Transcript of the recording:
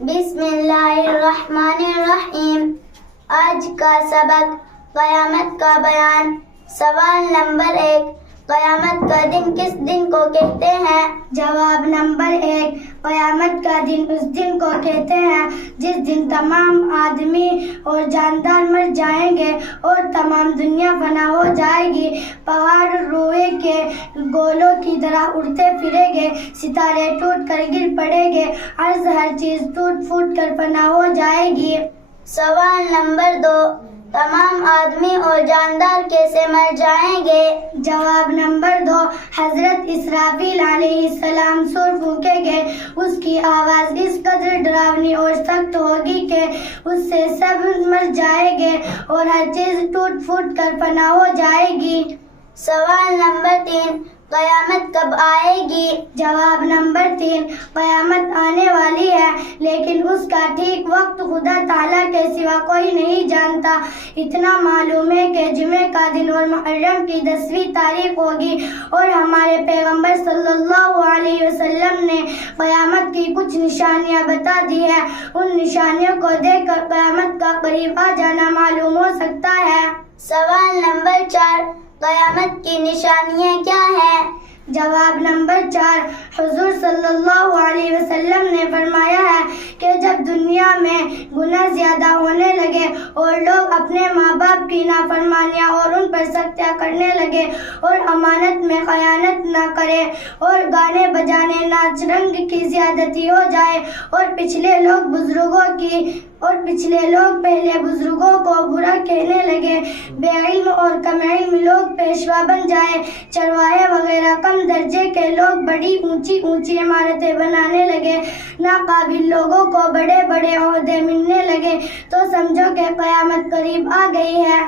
بسم اللہ الرحمن الرحیم۔ آج کا سبق قیامت کا بیان۔ سوال نمبر 1، قیامت کا دن کس دن کو کہتے ہیں؟ جواب نمبر 1، قیامت کا دن اس دن کو کہتے ہیں جس دن تمام آدمی اور جاندار مر جائیں گے اور تمام دنیا فنا ہو جائے گی۔ پہاڑ روئے کے گولوں کی طرح اڑتے پھریں گے، ستارے ٹوٹ کر گر پڑیں گے، ہر چیز ٹوٹ پھوٹ کر فنا ہو جائے گی۔ سوال نمبر 2، تمام آدمی اور جاندار کیسے مر جائیں گے؟ جواب نمبر 2، حضرت اسرافیل علیہ السلام سور پھونکیں گے، اس کی آواز اس قدر ڈراؤنی اور سخت ہوگی کہ اس سے سب مر جائیں گے اور ہر چیز ٹوٹ پھوٹ کر فنا ہو جائے گی۔ سوال نمبر 3، قیامت کب آئے گی؟ جواب نمبر 3، قیامت آنے والی ہے لیکن اس کا ٹھیک وقت خدا تعالیٰ کے سوا کوئی نہیں جانتا۔ اتنا معلوم ہے کہ جمعے کا دن اور محرم کی 10ویں تاریخ ہوگی اور ہمارے پیغمبر صلی اللہ علیہ وسلم نے قیامت کی کچھ نشانیاں بتا دی ہیں۔ ان نشانیوں کو دیکھ کر قیامت کا قریب آ جانا معلوم ہو سکتا ہے۔ سوال نمبر 4، قیامت کی نشانیاں کیا ہیں؟ جواب نمبر 4، حضور صلی اللہ علیہ وسلم نے فرمایا ہے کہ جب دنیا میں گناہ زیادہ ہونے لگے اور لوگ اپنے ماں باپ کی نافرمانیاں اور ان پر سختیاں کرنے لگے اور امانت میں خیانت نہ کرے اور گانے بجانے ناچ رنگ کی زیادتی ہو جائے اور پچھلے لوگ پہلے بزرگوں کو برا کہنے لگے، بے علم اور کم علم لوگ پیشوا بن جائے، چرواہے وغیرہ کم درجے کے لوگ بڑی اونچی عمارتیں بنانے لگے، ناقابل لوگوں کو بڑے بڑے عہدے ملنے لگے، تو سمجھو کہ قیامت قریب آ گئی ہے۔